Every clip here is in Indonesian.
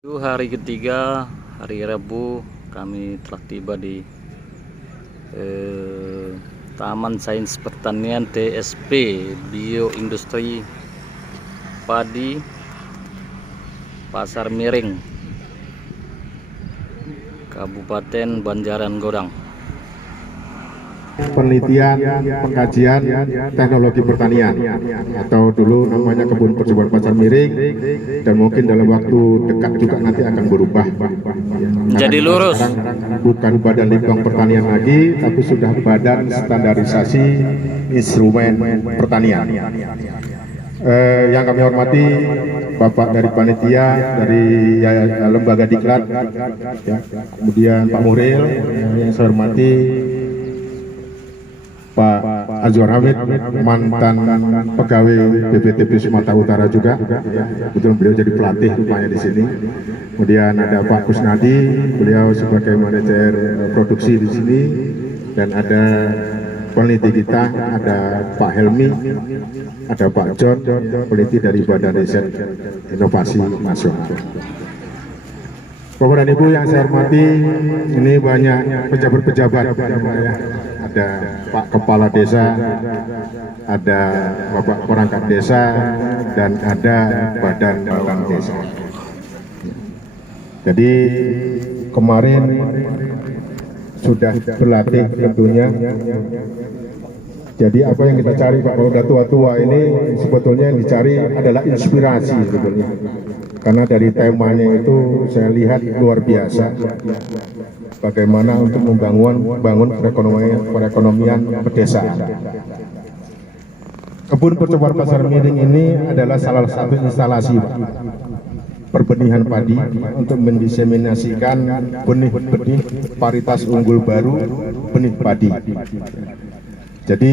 Hari ketiga, hari Rabu, kami telah tiba di Taman Sains Pertanian TSP Bioindustri Padi Pasar Miring, Kabupaten Banjaran Godang. Penelitian, pengkajian teknologi pertanian atau dulu namanya Kebun Percobaan Pasar Miring, dan mungkin dalam waktu dekat juga nanti akan berubah Jadi lurus. Sekarang bukan Badan Litbang Pertanian lagi, tapi sudah Badan Standarisasi Instrumen Pertanian. Yang kami hormati Bapak dari panitia, dari lembaga diklat, ya, kemudian Pak Muril, yang saya hormati Pak Azwar Hamid, mantan pegawai BPTB Sumatera Utara juga, betul beliau jadi pelatih rupanya di sini. Kemudian ada Pak Kusnadi, beliau sebagai manajer produksi di sini, dan ada peneliti kita, ada Pak Helmi, ada Pak John, peneliti dari Badan Riset Inovasi Nasional. Bapak dan Ibu yang saya hormati, ini banyak pejabat-pejabat, ada Pak Kepala Desa, ada Bapak Perangkat Desa, dan ada Badan Desa. Jadi kemarin sudah berlatih tentunya. Jadi apa yang kita cari Pak, kalau udah tua-tua ini sebetulnya yang dicari adalah inspirasi sebetulnya. Karena dari temanya itu saya lihat luar biasa, bagaimana untuk membangun perekonomian pedesaan. Kebun Percobaan Pasar Miring ini adalah salah satu instalasi Pak, perbenihan padi untuk mendiseminasikan benih-benih varietas unggul baru benih padi. Jadi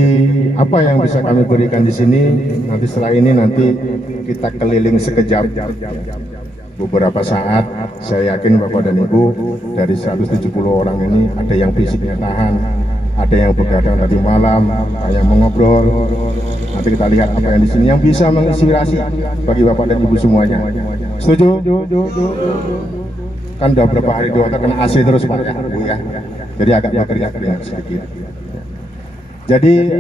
apa yang bisa kami berikan di sini, nanti setelah ini nanti kita keliling sekejap beberapa saat. Saya yakin Bapak dan Ibu dari 170 orang ini ada yang fisiknya tahan, ada yang begadang tadi malam, ada yang mengobrol. Nanti kita lihat apa yang di sini yang bisa menginspirasi bagi Bapak dan Ibu semuanya. Setuju? Kan udah berapa hari doa kena AC terus Pak ya, Bu ya. Jadi agak berkeringat sedikit. Jadi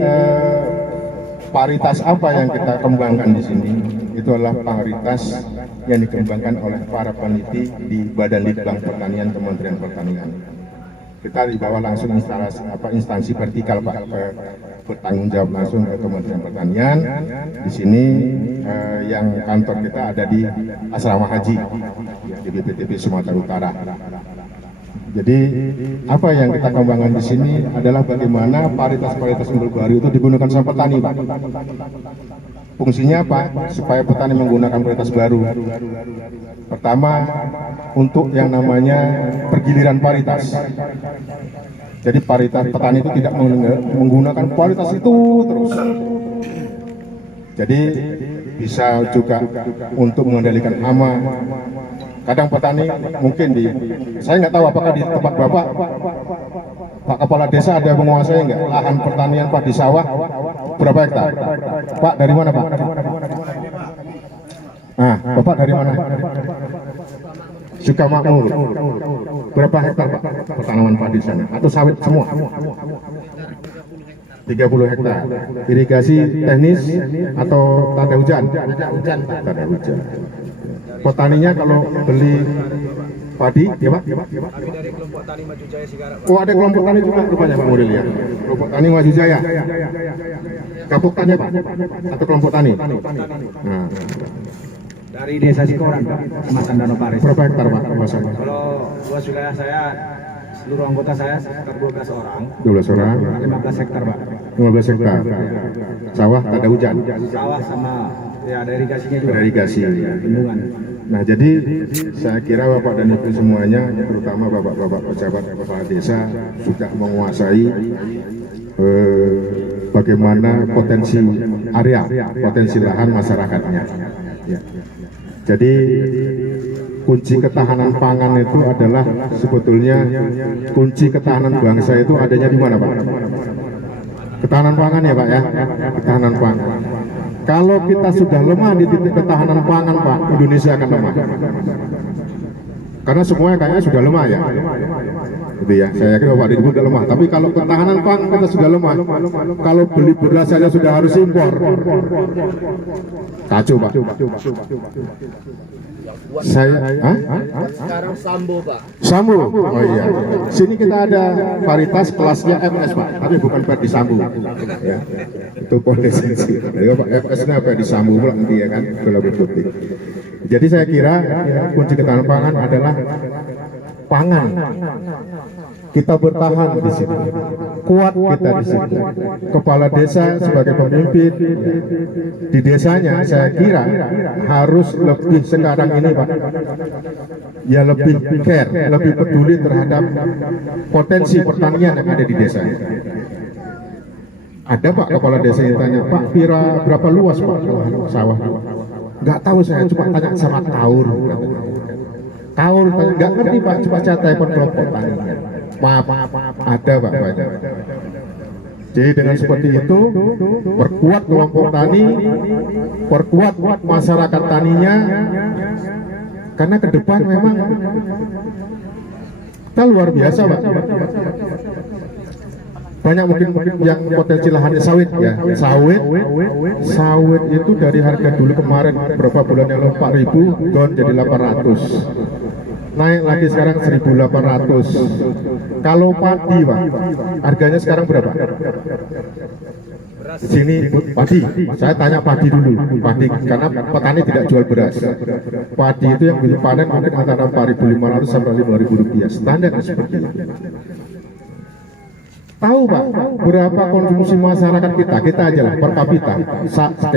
varietas apa yang kita kembangkan di sini? Itu adalah varietas yang dikembangkan oleh para peneliti di Badan Litbang Pertanian Kementerian Pertanian. Kita dibawa langsung instansi vertikal Pak, bertanggung jawab langsung ke Kementerian Pertanian. Di sini yang kantor kita ada di Asrama Haji di BPTB Sumatera Utara. Jadi apa yang kita kembangkan di sini adalah bagaimana varietas-varietas unggul baru itu digunakan sama petani Pak. Fungsinya apa? Supaya petani menggunakan varietas baru. Pertama, untuk yang namanya pergiliran varietas. Jadi varietas petani itu tidak menggunakan varietas itu terus. Jadi bisa juga untuk mengendalikan hama. Kadang petani mungkin saya nggak tahu apakah di tempat Bapak, Pak Kepala Desa ada menguasai nggak lahan pertanian Pak di sawah berapa hektar? Pak dari mana Pak? Nah, Bapak dari mana? Sukamakmur. Berapa hektar Pak pertanaman padi sana? Atau sawit semua? 30 hektar. Irigasi teknis atau tanda hujan? Tanda hujan. Petaninya kalau beli padi, ya Pak? Kami dari kelompok tani Maju Jaya Sigara, Pak. Oh, ada kelompok tani juga rupanya Pak Muril ya? Kelompok tani Maju Jaya? Gabuk tani Pak? Atau kelompok tani? Nah. Dari desa Sikoran, Pak, Kecamatan Danau Paris. Berapa hektar Pak? Masalah? Kalau luas wilayah saya, seluruh anggota saya sekitar 12 orang. 12 orang? 15 hektar Pak. 15 hektar. Sawah tak ada hujan? Sawah sama ya ada irigasinya juga. Ada irigasi. Bendungan. Nah, jadi saya kira Bapak dan Ibu semuanya, terutama Bapak-Bapak pejabat kepala desa, sudah menguasai bagaimana potensi area, potensi lahan masyarakatnya. Ya. Jadi kunci ketahanan pangan itu adalah sebetulnya kunci ketahanan bangsa itu adanya di mana Pak? Ketahanan pangan ya Pak ya, ketahanan pangan. Kalau kita sudah lemah di titik ketahanan pangan Pak, Indonesia akan lemah. karena semuanya kayaknya sudah lemah ya. Gitu ya, saya yakin Bapak Dirbu sudah lemah. Tapi kalau ketahanan pangan kita sudah lemah, kalau beli beras saja sudah harus impor. Kacau Pak. Saya, Sekarang Sambo Pak. Sambo, oh iya. Sini kita ada varietas kelasnya FS Pak, tapi bukan Ferdi Sambo. Ya, itu potensi. Jadi Pak FS-nya Ferdi Sambo pula nanti ya kan, kalau betul. Jadi saya kira kunci ketahanan pangan adalah pangan. Kita bertahan di sini, kuat kita di sini. Kepala desa sebagai pemimpin di desanya, saya kira harus lebih sekarang ini Pak, ya lebih care, lebih peduli terhadap potensi pertanian yang ada di desa. Ada Pak kepala desa yang tanya, Pak berapa luas Pak sawah? Nggak tahu, saya cuma tanya sama Taur. Taur nggak ngerti Pak, cuma saya telepon kelompok tani. Maaf, ada Pak banyak. Jadi dengan seperti itu, perkuat kelompok tani, perkuat masyarakat taninya, karena ke depan memang kita luar biasa Pak. Banyak mungkin yang potensi lahannya sawit ya, sawit itu dari harga dulu kemarin berapa bulan yang lalu 4.000 don jadi 800, naik lagi sekarang 1.800. Kalau padi Pak, harganya sekarang berapa? Di sini padi, saya tanya padi dulu, padi karena petani tidak jual beras. Padi itu yang belum panen mungkin antara 4.500 sampai 5.000 rupiah, standar seperti itu. Tahu Pak, berapa konsumsi masyarakat kita aja lah per kapita.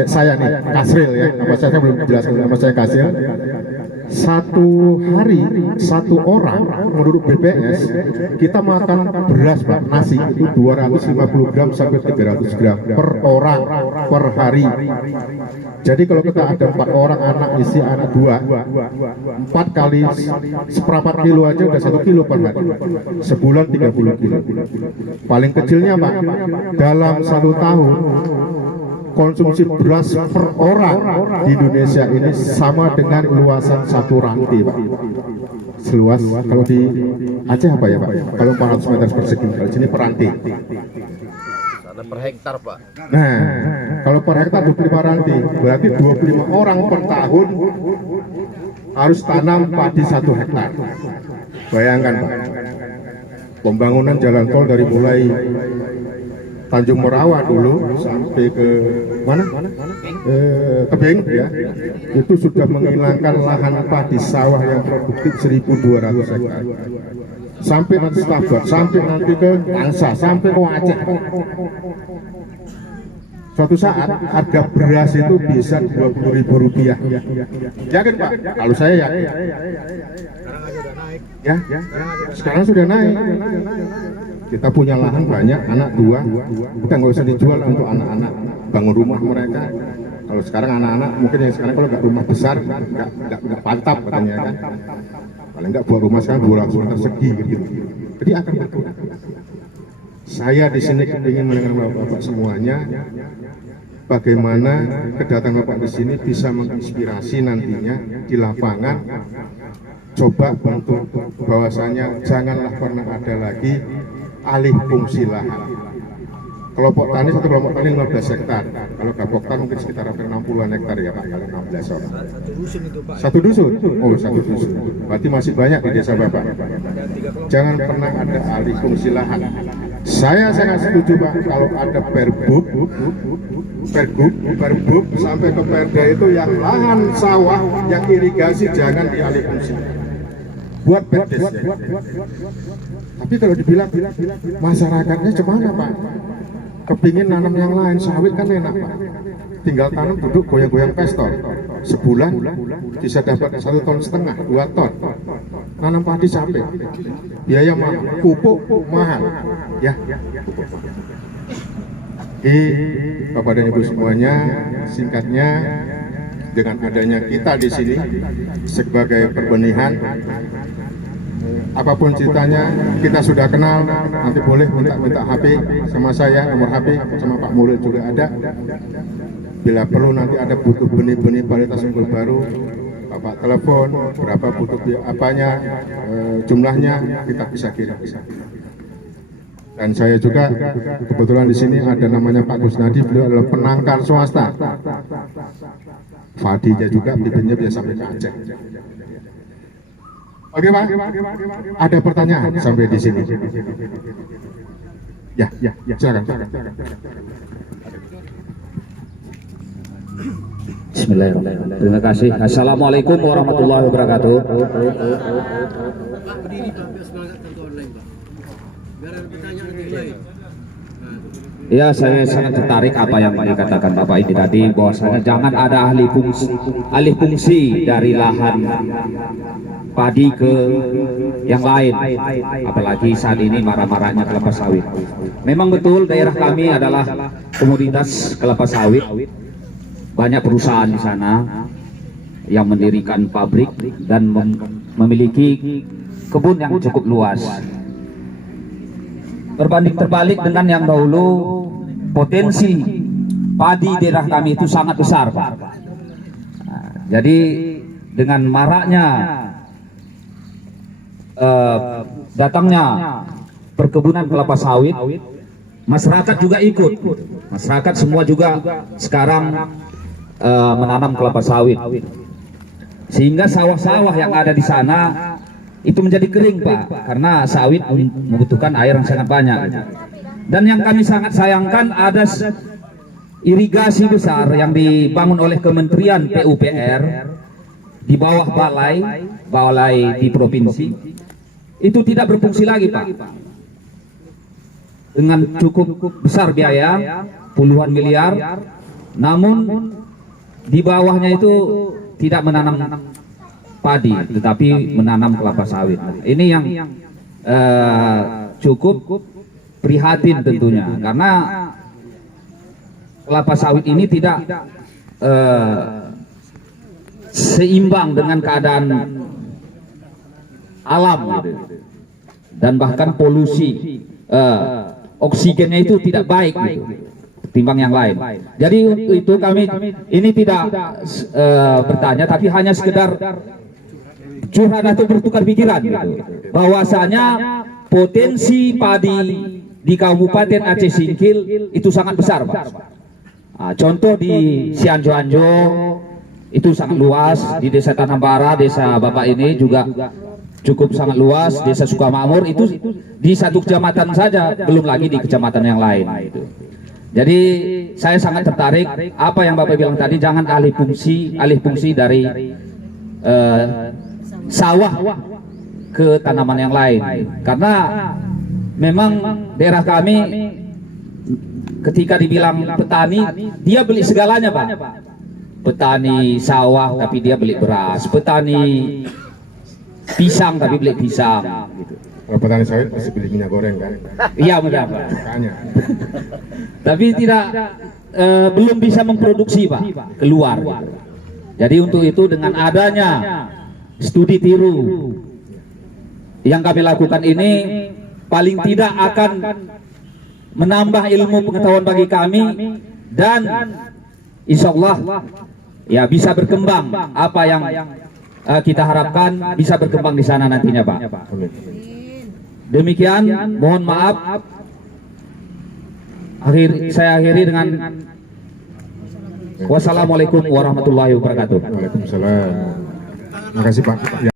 Saya nih, Kasril ya, nama saya belum jelaskan, nama saya Kasril. Satu hari, satu orang menurut BPS, kita makan beras Pak, nasi itu 250 gram sampai 300 gram per orang per hari. Jadi kalau kita ada 4 orang, anak isi anak 2, 4 kali seperempat kilo aja udah 1 kilo per hari. Sebulan 30 kilo. Paling kecilnya Pak, dalam 1 tahun konsumsi beras per orang di Indonesia ini sama dengan luasan 1 ranti Pak. Seluas, kalau di Aceh apa ya Pak? Kalau 400 meter persegi, kalau sini per ranti. Per hektar Pak. Nah, kalau per hektar 25 ranti, berarti 25 orang per tahun harus tanam padi 1 hektar. Bayangkan Pak, pembangunan jalan tol dari mulai Tanjung Merawa dulu sampai ke mana? Tebing ya, itu sudah menghilangkan lahan padi sawah yang produktif 1.200 hektar. Sampai nanti Stabat, sampai nanti ke Angsa, sampai ke Aceh. Suatu saat harga beras itu bisa 20.000 rupiah. Yakin Pak? Kalau saya yakin. Ya, sekarang sudah naik. Kita punya lahan banyak, anak 2, bukan nggak usah dijual untuk anak-anak bangun rumah mereka. Kalau sekarang anak-anak mungkin yang sekarang kalau nggak rumah besar nggak pantap katanya kan. Paling nggak buat rumah sekarang 200 meter persegi gitu. Jadi akan berkurang. Saya di sini ingin mendengar Bapak semuanya, bagaimana kedatangan Bapak di sini bisa menginspirasi nantinya di lapangan. Coba untuk bahwasanya janganlah pernah ada lagi alih fungsi lahan. Kelompok tani, satu kelompok tani 15 hektar. Kalau gaboktan mungkin sekitar hampir 60-an hektar ya Pak, kalau 16 orang. Satu dusun? Oh, satu dusun. Berarti masih banyak di desa Bapak. Jangan pernah ada alih fungsi lahan. Saya sangat setuju Pak, kalau ada perbub sampai ke perda itu yang lahan sawah, yang irigasi jangan dialih fungsi. Buat perdes. Tapi kalau dibilang masyarakatnya cemana Pak? Kepingin nanam yang lain, sawit kan enak Pak. Tinggal tanam, duduk goyang-goyang pestol. Sebulan bisa dapat 1,5 ton, 2 ton. Nanam padi sampai biaya mahal, pupuk mahal. Ya, Bapak dan Ibu semuanya, singkatnya dengan adanya kita di sini sebagai perbenihan, apapun ceritanya kita sudah kenal, nanti boleh minta HP sama saya, nomor HP sama Pak Mulil juga ada. Bila perlu nanti ada butuh benih-benih varietas unggul baru, Bapak telepon, berapa butuh apanya, jumlahnya kita bisa kirim. Dan saya juga kebetulan di sini ada namanya Pak Kusnadi, beliau adalah penangkar swasta. Fadinya juga bibitnya bisa sampai ke Aceh. Oke Pak, ada pertanyaan sampai di sini? Ya, silakan. Bismillahirrahmanirrahim. Terima kasih. Assalamualaikum warahmatullahi wabarakatuh. Ya, saya sangat tertarik apa yang dikatakan Bapak ini tadi, bahwasanya jangan ada alih fungsi dari lahan padi ke yang lain, apalagi saat ini marak-maraknya kelapa sawit. Memang betul daerah kami adalah komoditas kelapa sawit. Banyak perusahaan di sana yang mendirikan pabrik dan memiliki kebun yang cukup luas. Berbanding terbalik dengan yang dahulu, potensi padi daerah kami itu sangat besar, Pak. Jadi dengan maraknya datangnya perkebunan kelapa sawit, masyarakat juga ikut. Masyarakat semua juga sekarang menanam kelapa sawit, sehingga sawah-sawah yang ada di sana itu menjadi kering, Pak, karena sawit membutuhkan air yang sangat banyak. Dan yang kami sangat sayangkan, ada irigasi besar yang dibangun oleh Kementerian PUPR di bawah balai di provinsi, itu tidak berfungsi lagi, Pak, dengan cukup besar biaya puluhan miliar, namun di bawahnya itu tidak menanam padi, tetapi menanam kelapa sawit. Ini yang cukup prihatin tentunya, karena kelapa sawit ini tidak seimbang dengan keadaan alam gitu. Dan bahkan polusi oksigennya itu tidak baik gitu, ketimbang yang lain. Jadi untuk itu kami ini tidak bertanya, tapi hanya sekedar curhat atau bertukar pikiran gitu, bahwasanya potensi padi di Kabupaten Aceh Singkil itu sangat besar, Pak. Nah, contoh di Cianjur itu sangat luas, di Desa Tanambara, desa Bapak ini juga cukup sangat luas, Desa Sukamakmur itu di satu kecamatan saja, belum lagi di kecamatan yang lain gitu. Jadi saya sangat tertarik apa yang Bapak bilang tadi, jangan alih fungsi dari sawah ke tanaman yang lain, karena memang daerah kami ketika dibilang petani, dia beli segalanya, Pak. Petani sawah tapi dia beli beras, petani pisang tapi beli pisang gitu. Kalau petani sawit pasti beli minyak goreng kan? Iya benar, Pak. Makanya. Tapi tidak belum bisa memproduksi, Pak, keluar. Jadi untuk itu dengan adanya studi tiru yang kami lakukan ini, paling tidak akan menambah ilmu pengetahuan bagi kami, dan insya Allah ya bisa berkembang apa yang kita harapkan bisa berkembang di sana nantinya, Pak. Demikian, mohon maaf. Saya akhiri dengan wassalamualaikum warahmatullahi wabarakatuh. Waalaikumsalam. Terima kasih Pak.